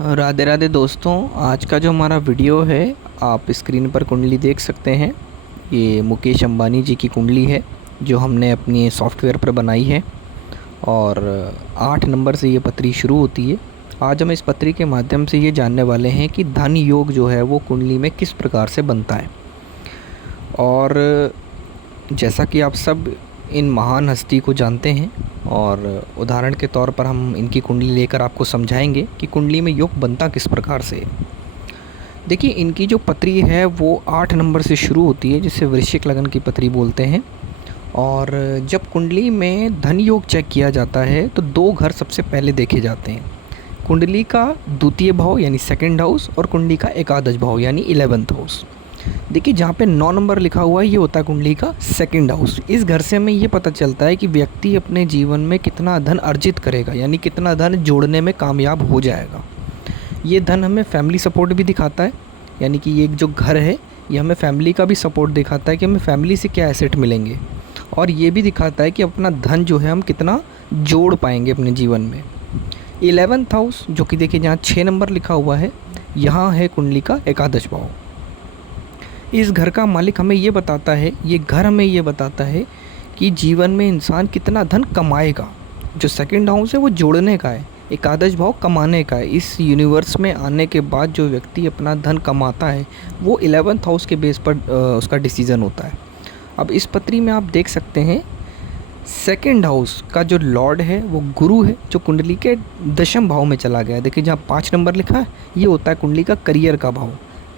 राधे राधे दोस्तों। आज का जो हमारा वीडियो है, आप स्क्रीन पर कुंडली देख सकते हैं। ये मुकेश अंबानी जी की कुंडली है जो हमने अपनी सॉफ्टवेयर पर बनाई है और 8 नंबर से ये पत्री शुरू होती है। आज हम इस पत्री के माध्यम से ये जानने वाले हैं कि धन योग जो है वो कुंडली में किस प्रकार से बनता है। और जैसा कि आप सब इन महान हस्ती को जानते हैं और उदाहरण के तौर पर हम इनकी कुंडली लेकर आपको समझाएंगे कि कुंडली में योग बनता किस प्रकार से है। देखिए, इनकी जो पत्री है वो 8 नंबर से शुरू होती है, जिसे वृश्चिक लगन की पत्री बोलते हैं। और जब कुंडली में धन योग चेक किया जाता है तो 2 घर सबसे पहले देखे जाते हैं, कुंडली का द्वितीय भाव यानी सेकंड हाउस और कुंडली का एकादश भाव यानी 11th हाउस। देखिए, जहाँ पे 9 नंबर लिखा हुआ है ये होता है कुंडली का सेकंड हाउस। इस घर से हमें ये पता चलता है कि व्यक्ति अपने जीवन में कितना धन अर्जित करेगा, यानी कितना धन जोड़ने में कामयाब हो जाएगा। ये धन हमें फैमिली सपोर्ट भी दिखाता है, यानी कि ये जो घर है ये हमें फैमिली का भी सपोर्ट दिखाता है कि हमें फैमिली से क्या एसेट मिलेंगे। और ये भी दिखाता है कि अपना धन जो है हम कितना जोड़ पाएंगे अपने जीवन में। 11th हाउस जो कि देखिए जहाँ 6 नंबर लिखा हुआ है, यहाँ है कुंडली का एकादश भाव। इस घर का मालिक हमें ये बताता है, ये घर हमें ये बताता है कि जीवन में इंसान कितना धन कमाएगा। जो सेकंड हाउस है वो जोड़ने का है, एकादश भाव कमाने का है। इस यूनिवर्स में आने के बाद जो व्यक्ति अपना धन कमाता है वो 11th हाउस के बेस पर उसका डिसीज़न होता है। अब इस पत्री में आप देख सकते हैं सेकंड हाउस का जो लॉर्ड है वो गुरु है, जो कुंडली के 10वें भाव में चला गया है। देखिए, जहाँ 5 नंबर लिखा है ये होता है कुंडली का करियर का भाव,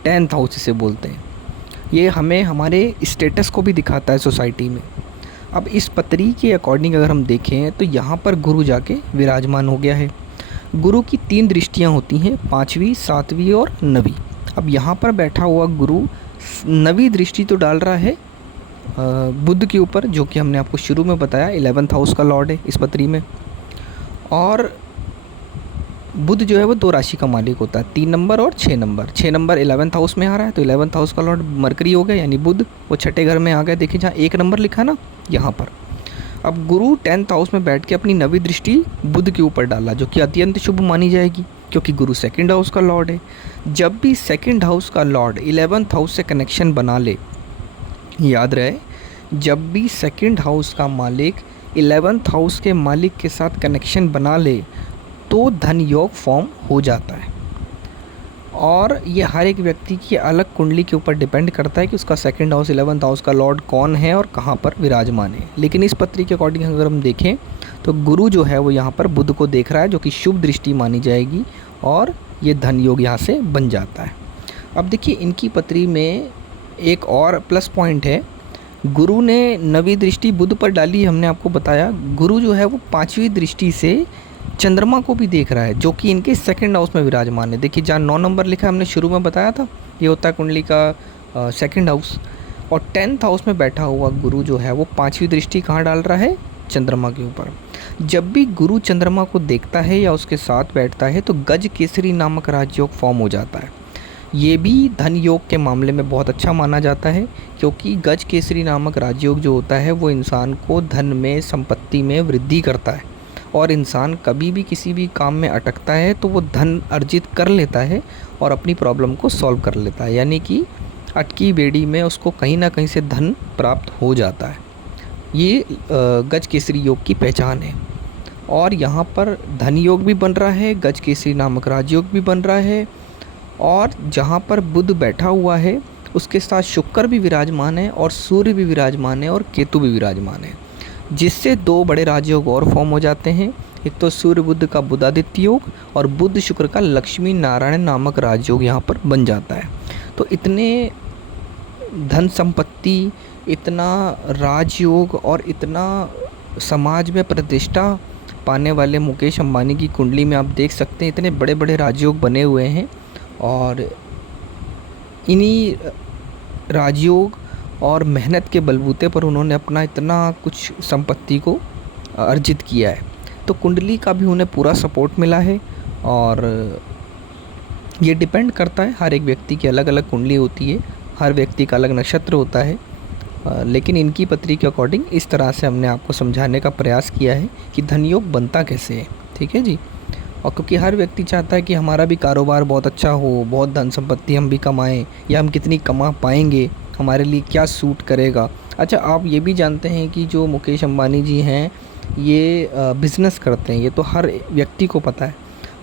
10th हाउस इसे बोलते हैं। ये हमें हमारे स्टेटस को भी दिखाता है सोसाइटी में। अब इस पत्री के अकॉर्डिंग अगर हम देखें तो यहाँ पर गुरु जाके विराजमान हो गया है। गुरु की 3 दृष्टियाँ होती हैं, 5वीं, 7वीं और 9वीं। अब यहाँ पर बैठा हुआ गुरु 9वीं दृष्टि तो डाल रहा है बुध के ऊपर, जो कि हमने आपको शुरू में बताया 11th हाउस का लॉर्ड है इस पत्री में। और बुध जो है वो 2 राशि का मालिक होता है, 3 नंबर और 6 नंबर। 6 नंबर 11th हाउस में आ रहा है तो 11th हाउस का लॉर्ड मरकरी हो गया, यानी बुध, वो 6ठे घर में आ गया। देखिए जहाँ 1 नंबर लिखा ना यहाँ पर। अब गुरु 10th हाउस में बैठ के अपनी 9वीं दृष्टि बुध के ऊपर डाला, जो कि अत्यंत शुभ मानी जाएगी क्योंकि गुरु सेकंड हाउस का लॉर्ड है। जब भी सेकंड हाउस का लॉर्ड 11th हाउस से कनेक्शन बना ले, याद रहे, जब भी सेकंड हाउस का मालिक 11th हाउस के मालिक के साथ कनेक्शन बना ले तो धन योग फॉर्म हो जाता है। और ये हर एक व्यक्ति की अलग कुंडली के ऊपर डिपेंड करता है कि उसका सेकंड हाउस 11th हाउस का लॉर्ड कौन है और कहाँ पर विराजमान है। लेकिन इस पत्री के अकॉर्डिंग अगर हम देखें तो गुरु जो है वो यहाँ पर बुध को देख रहा है, जो कि शुभ दृष्टि मानी जाएगी और ये धन योग यहाँ से बन जाता है। अब देखिए, इनकी पत्री में एक और प्लस पॉइंट है। गुरु ने 9वीं दृष्टि बुध पर डाली, हमने आपको बताया। गुरु जो है वो 5वीं दृष्टि से चंद्रमा को भी देख रहा है, जो कि इनके सेकंड हाउस में विराजमान है। देखिए, जहाँ 9 नंबर लिखा है हमने शुरू में बताया था, ये होता है कुंडली का सेकंड हाउस। और 10th हाउस में बैठा हुआ गुरु जो है वो 5वीं दृष्टि कहाँ डाल रहा है? चंद्रमा के ऊपर। जब भी गुरु चंद्रमा को देखता है या उसके साथ बैठता है तो गज केसरी नामक राजयोग फॉर्म हो जाता है। ये भी धन योग के मामले में बहुत अच्छा माना जाता है, क्योंकि गज केसरी नामक राजयोग जो होता है वो इंसान को धन में, संपत्ति में वृद्धि करता है। और इंसान कभी भी किसी भी काम में अटकता है तो वो धन अर्जित कर लेता है और अपनी प्रॉब्लम को सॉल्व कर लेता है, यानी कि अटकी बेड़ी में उसको कहीं ना कहीं से धन प्राप्त हो जाता है। ये गज केसरी योग की पहचान है। और यहाँ पर धन योग भी बन रहा है, गज केसरी नामक राजयोग भी बन रहा है। और जहाँ पर बुध बैठा हुआ है उसके साथ शुक्र भी विराजमान है और सूर्य भी विराजमान है और केतु भी विराजमान है, जिससे 2 बड़े राजयोग और फॉर्म हो जाते हैं। एक तो सूर्य बुध का बुधादित्य योग और बुध शुक्र का लक्ष्मी नारायण नामक राजयोग यहाँ पर बन जाता है। तो इतने धन संपत्ति, इतना राजयोग और इतना समाज में प्रतिष्ठा पाने वाले मुकेश अंबानी की कुंडली में आप देख सकते हैं इतने बड़े बड़े राजयोग बने हुए हैं। और इन्हीं राजयोग और मेहनत के बलबूते पर उन्होंने अपना इतना कुछ संपत्ति को अर्जित किया है। तो कुंडली का भी उन्हें पूरा सपोर्ट मिला है। और ये डिपेंड करता है, हर एक व्यक्ति की अलग अलग कुंडली होती है, हर व्यक्ति का अलग नक्षत्र होता है। लेकिन इनकी पत्री के अकॉर्डिंग इस तरह से हमने आपको समझाने का प्रयास किया है कि धन योग बनता कैसे है। ठीक है जी। और क्योंकि हर व्यक्ति चाहता है कि हमारा भी कारोबार बहुत अच्छा हो, बहुत धन संपत्ति हम भी कमाएं, या हम कितनी कमा पाएंगे, हमारे लिए क्या सूट करेगा। अच्छा, आप ये भी जानते हैं कि जो मुकेश अंबानी जी हैं ये बिज़नेस करते हैं, ये तो हर व्यक्ति को पता है।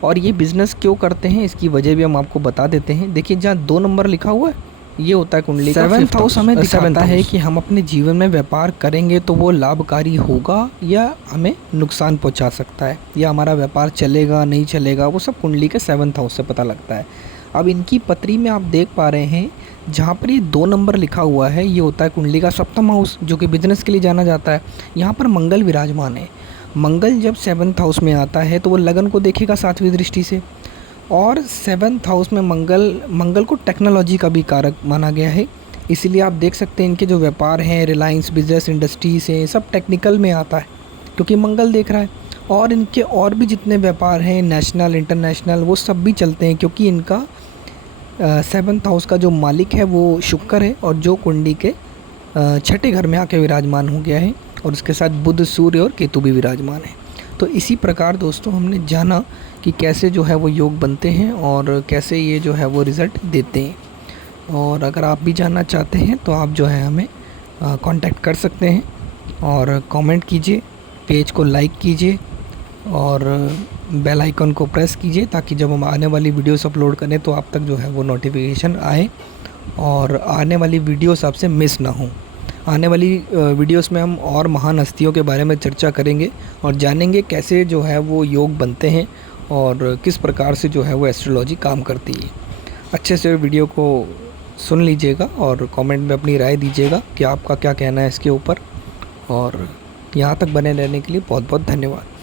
और ये बिज़नेस क्यों करते हैं इसकी वजह भी हम आपको बता देते हैं। देखिए, जहाँ 2 नंबर लिखा हुआ है ये होता है कुंडली का 7th हाउस। हमें दिखाता है कि हम अपने जीवन में व्यापार करेंगे तो वो लाभकारी होगा या हमें नुकसान पहुंचा सकता है, या हमारा व्यापार चलेगा नहीं चलेगा, वो सब कुंडली के 7th हाउस से पता लगता है। अब इनकी पत्री में आप देख पा रहे हैं जहाँ पर ये 2 नंबर लिखा हुआ है ये होता है कुंडली का 7th हाउस, जो कि बिजनेस के लिए जाना जाता है। यहाँ पर मंगल विराजमान है। मंगल जब 7th हाउस में आता है तो वो लगन को देखेगा 7वीं दृष्टि से, और 7th हाउस में मंगल को टेक्नोलॉजी का भी कारक माना गया है। इसीलिए आप देख सकते हैं इनके जो व्यापार हैं, रिलायंस बिजनेस इंडस्ट्रीज़ हैं, सब टेक्निकल में आता है क्योंकि मंगल देख रहा है। और इनके और भी जितने व्यापार हैं, नेशनल इंटरनेशनल, वो सब भी चलते हैं क्योंकि इनका 7th हाउस का जो मालिक है वो शुक्र है, और जो कुंडली के 6ठे घर में आके विराजमान हो गया है, और उसके साथ बुध, सूर्य और केतु भी विराजमान है। तो इसी प्रकार दोस्तों हमने जाना कि कैसे जो है वो योग बनते हैं और कैसे ये जो है वो रिज़ल्ट देते हैं। और अगर आप भी जानना चाहते हैं तो आप जो है हमें कांटेक्ट कर सकते हैं, और कमेंट कीजिए, पेज को लाइक कीजिए और बेल आइकन को प्रेस कीजिए, ताकि जब हम आने वाली वीडियोस अपलोड करें तो आप तक जो है वो नोटिफिकेशन आए और आने वाली वीडियोस आपसे मिस ना हो। आने वाली वीडियोस में हम और महान हस्तियों के बारे में चर्चा करेंगे और जानेंगे कैसे जो है वो योग बनते हैं और किस प्रकार से जो है वो एस्ट्रोलॉजी काम करती है। अच्छे से वीडियो को सुन लीजिएगा और कमेंट में अपनी राय दीजिएगा कि आपका क्या कहना है इसके ऊपर। और यहाँ तक बने रहने के लिए बहुत बहुत धन्यवाद।